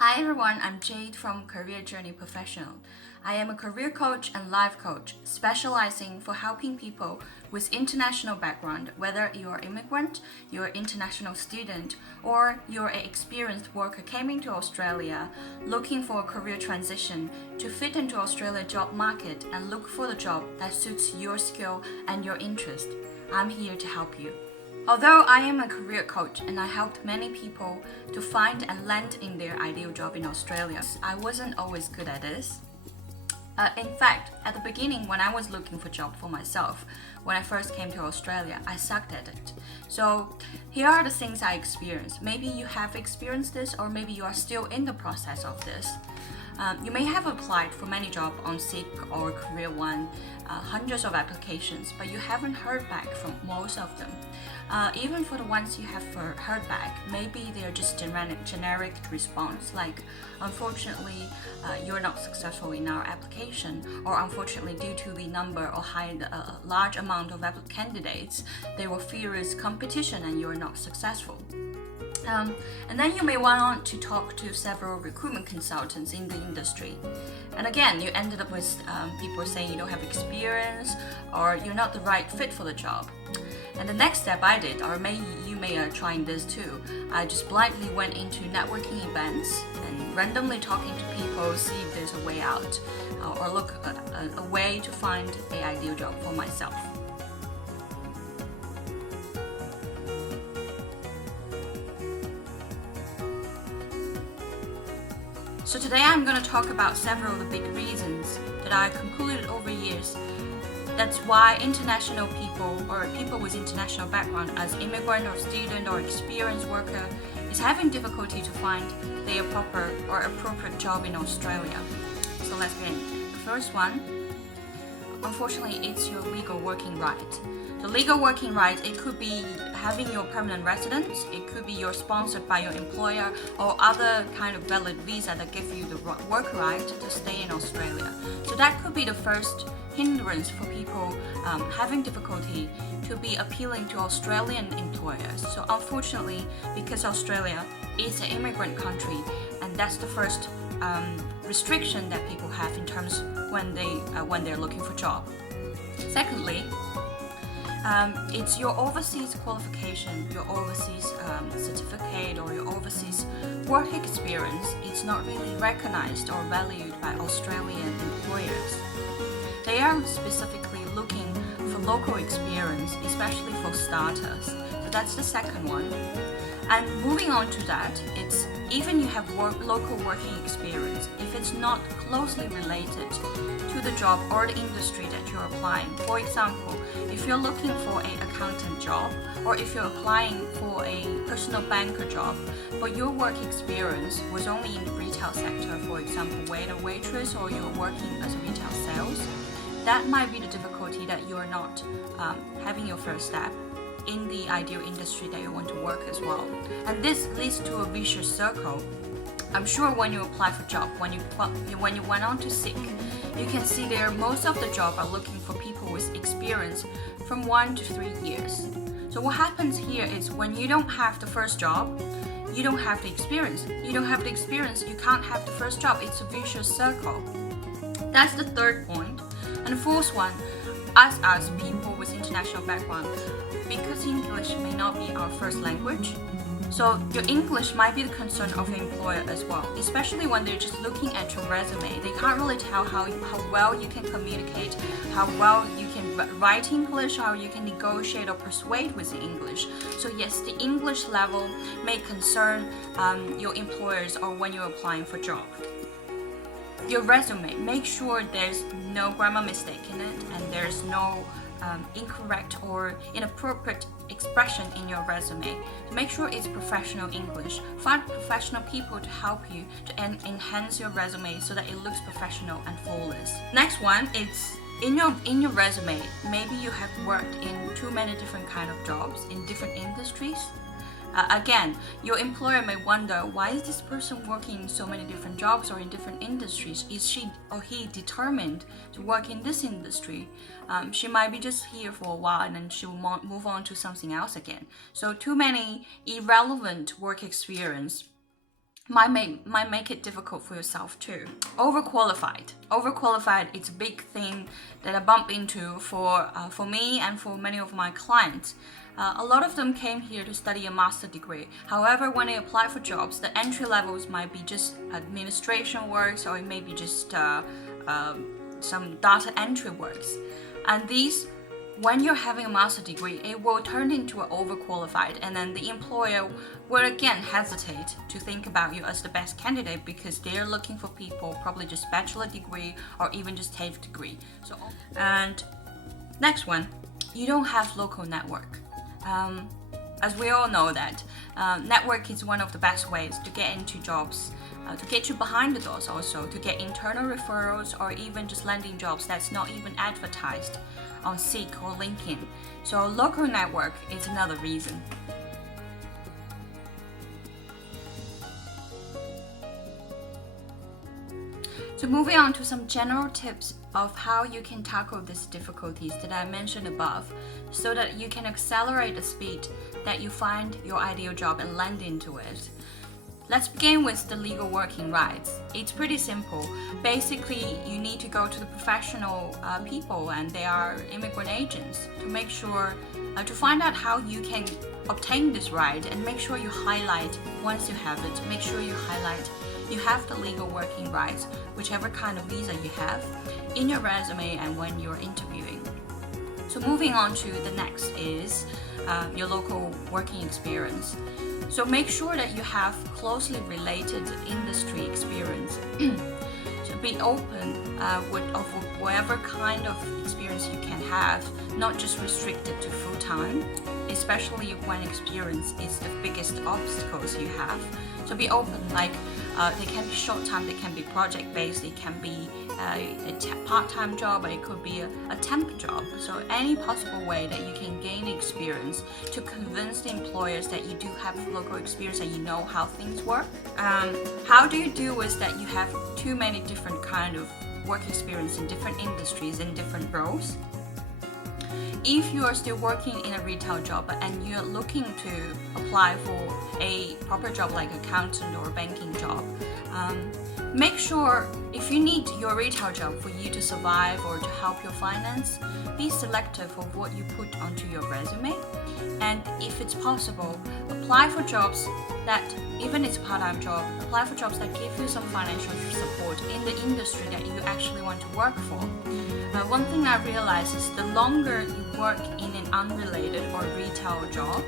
Hi everyone, I'm Jade from Career Journey Professional. I am a career coach and life coach specializing for helping people with international background, whether you're an immigrant, you're an international student, or you're an experienced worker coming to Australia looking for a career transition to fit into Australia job market and look for the job that suits your skill and your interest. I'm here to help you. Although I am a career coach and I helped many people to find and land in their ideal job in Australia, I wasn't always good at this. In fact, at the beginning when I was looking for a job for myself, when I first came to Australia, I sucked at it. So here are the things I experienced. Maybe you have experienced this, or maybe you are still in the process of this. You may have applied for many jobs on Seek or Career One, hundreds of applications, but you haven't heard back from most of them. Even for the ones you have heard back, maybe they're just generic response like, unfortunately, you're not successful in our application, or unfortunately, due to the number or large amount of candidates, there were fierce competition and you're not successful. And then you may want on to talk to several recruitment consultants in the industry. And again, you ended up with people saying you don't have experience or you're not the right fit for the job. And the next step I did, or you may are trying this too, I just blindly went into networking events and randomly talking to people, see if there's a way out or look a way to find an ideal job for myself. So today I'm going to talk about several of the big reasons that I concluded over years. That's why international people or people with international background as immigrant or student or experienced worker is having difficulty to find their proper or appropriate job in Australia. So let's begin. The first one, unfortunately, it's your legal working right. The legal working right, it could be having your permanent residence, it could be you're sponsored by your employer or other kind of valid visa that give you the work right to stay in Australia. So that could be the first hindrance for people having difficulty to be appealing to Australian employers. So unfortunately, because Australia is an immigrant country, and that's the first restriction that people have in terms when they're looking for a job. Secondly, it's your overseas qualification, your overseas certificate or your overseas work experience. It's not really recognized or valued by Australian employers. They are specifically looking for local experience, especially for starters. So that's the second one. And moving on to that, it's even you have local working experience, if it's not closely related to the job or the industry that you're applying. For example, if you're looking for an accountant job, or if you're applying for a personal banker job, but your work experience was only in the retail sector, for example, waiter, waitress, or you're working as a retail sales, that might be the difficulty that you're not having your first step in the ideal industry that you want to work as well. And this leads to a vicious circle. I'm sure when you apply for job, when you went on to Seek, you can see there most of the job are looking for people with experience from 1 to 3 years. So what happens here is when you don't have the first job, you don't have the experience. You don't have the experience, you can't have the first job. It's a vicious circle. That's the third point. And the fourth one, as people with international background, because English may not be our first language, so your English might be the concern of your employer as well, especially when they're just looking at your resume. They can't really tell how well you can communicate, how well you can write English, how you can negotiate or persuade with the English. So yes, the English level may concern your employers or when you're applying for job. Your resume, make sure there's no grammar mistake in it and there's no incorrect or inappropriate expression in your resume. To make sure it's professional English. Find professional people to help you to enhance your resume so that it looks professional and flawless. Next one, it's in your resume. Maybe you have worked in too many different kind of jobs in different industries. Again, your employer may wonder, why is this person working in so many different jobs or in different industries? Is she or he determined to work in this industry? She might be just here for a while and then she will move on to something else again. So too many irrelevant work experience might make it difficult for yourself too. Overqualified, it's a big thing that I bump into for me and for many of my clients. A lot of them came here to study a master degree. However, when they apply for jobs, the entry levels might be just administration works, or it may be just some data entry works. And these, when you're having a master degree, it will turn into an overqualified, and then the employer will again hesitate to think about you as the best candidate because they're looking for people probably just bachelor degree or even just TAFE degree. And next one, you don't have local network. As we all know that network is one of the best ways to get into jobs, to get you behind the doors, also to get internal referrals or even just landing jobs that's not even advertised on Seek or LinkedIn. So local network is another reason. So moving on to some general tips of how you can tackle these difficulties that I mentioned above so that you can accelerate the speed that you find your ideal job and land into it. Let's begin with the legal working rights. It's pretty simple. Basically, you need to go to the professional people, and they are immigrant agents, to make sure, to find out how you can obtain this right, and make sure you highlight, once you have it, make sure you highlight you have the legal working rights, whichever kind of visa you have, in your resume and when you're interviewing. So moving on to the next is your local working experience. So make sure that you have closely related industry experience. So be open of whatever kind of experience you can have, not just restricted to full-time, especially when experience is the biggest obstacles you have. So be open, like they can be short-time, they can be project-based, it can be a part-time job, or it could be a temp job. So any possible way that you can gain experience to convince the employers that you do have local experience and you know how things work. How do you deal with that you have too many different kind of work experience in different industries and different roles? If you are still working in a retail job and you're looking to apply for a proper job like accountant or banking job, make sure if you need your retail job for you to survive or to help your finance, be selective of what you put onto your resume. And if it's possible, apply for jobs that, even it's a part-time job, apply for jobs that give you some financial support in the industry that you actually want to work for. One thing I realized is the longer you work in an unrelated or retail job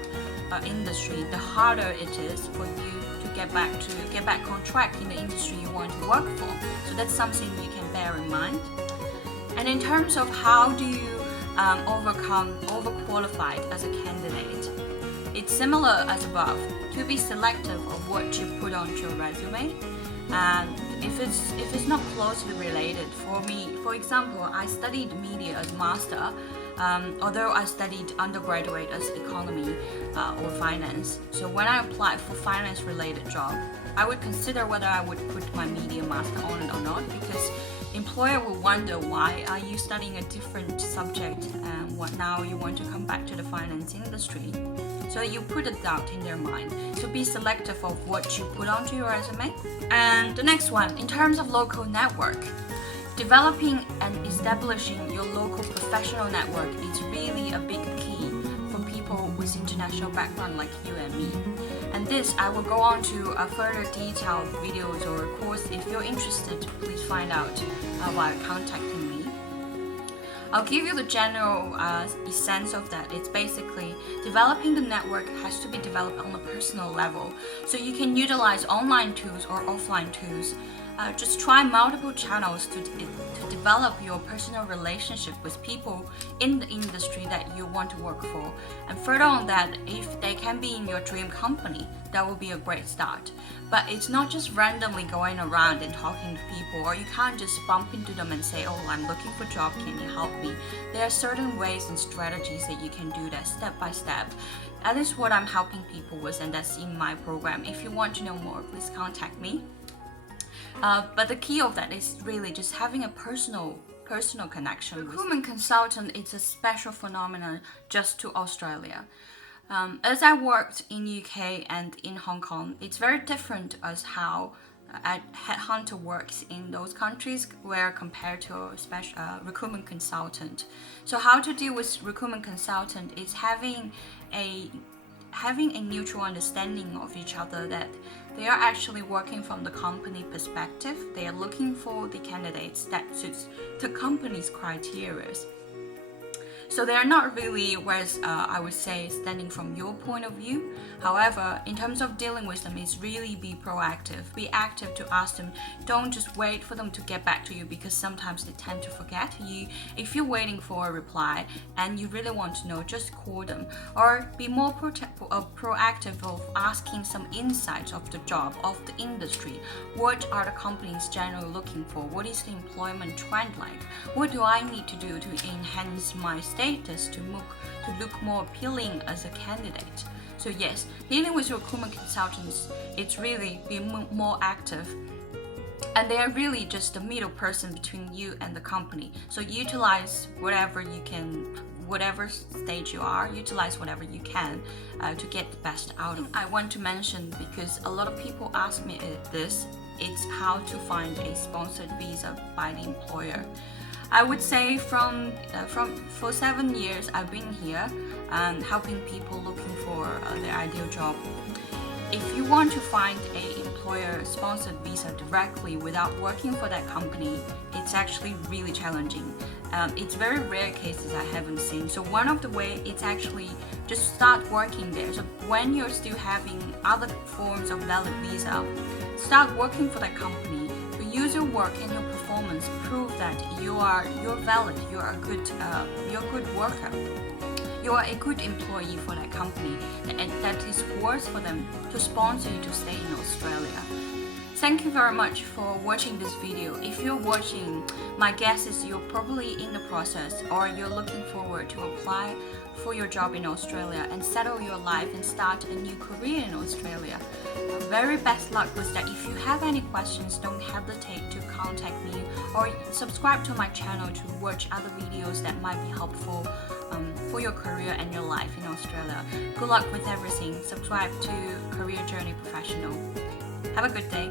industry, the harder it is for you to get back on track in the industry you want to work for. So that's something you can bear in mind. And in terms of how do you overcome overqualified as a candidate, it's similar as above. To be selective of what you put onto your resume, and if it's not closely related. For me, for example, I studied media as master, although I studied undergraduate as economy or finance. So when I applied for finance related job, I would consider whether I would put my media master on it or not, because employer will wonder why are you studying a different subject and what now you want to come back to the finance industry. So you put a doubt in their mind. So be selective of what you put onto your resume. And the next one, in terms of local network, developing and establishing your local professional network is really a big key for people with international background like you and me. And this I will go on to a further detailed videos or a course. If you're interested, please find out while contacting me. I'll give you the general essence of that. It's basically developing the network has to be developed on a personal level. So you can utilize online tools or offline tools. Just try multiple channels to develop your personal relationship with people in the industry that you want to work for. And further on that, if they can be in your dream company, that will be a great start. But it's not just randomly going around and talking to people, or you can't just bump into them and say, oh, I'm looking for a job, can you help me? There are certain ways and strategies that you can do that step by step. That is what I'm helping people with, and that's in my program. If you want to know more, please contact me. But the key of that is really just having a personal connection. Recruitment consultant is a special phenomenon just to Australia. As I worked in UK and in Hong Kong, it's very different as how a headhunter works in those countries where compared to a special recruitment consultant. So how to deal with recruitment consultant is having a mutual understanding of each other, that they are actually working from the company perspective. They are looking for the candidates that suits the company's criteria. So they are not really, whereas I would say, standing from your point of view. However, in terms of dealing with them, is really be proactive, be active to ask them. Don't just wait for them to get back to you, because sometimes they tend to forget you. If you're waiting for a reply and you really want to know, just call them, or be more proactive of asking some insights of the job, of the industry. What are the companies generally looking for? What is the employment trend like? What do I need to do to enhance my status to look more appealing as a candidate? So yes, dealing with recruitment consultants, it's really being more active, and they are really just the middle person between you and the company. So utilize whatever you can, whatever stage you are, utilize whatever you can to get the best out of it. I want to mention, because a lot of people ask me this, it's how to find a sponsored visa by the employer. I would say for 7 years I've been here helping people looking for their ideal job. If you want to find a employer-sponsored visa directly without working for that company, it's actually really challenging. It's very rare cases I haven't seen. So one of the way, it's actually just start working there. So when you're still having other forms of valid visa, start working for that company. Use your work and your performance prove that you're valid, you're a good worker, you are a good employee for that company, and that is worth for them to sponsor you to stay in Australia. Thank you very much for watching this video. If you're watching, my guess is you're probably in the process, or you're looking forward to apply for your job in Australia and settle your life and start a new career in Australia. Very best luck with that. If you have any questions, don't hesitate to contact me, or subscribe to my channel to watch other videos that might be helpful for your career and your life in Australia. Good luck with everything. Subscribe to Career Journey Professional. Have a good day.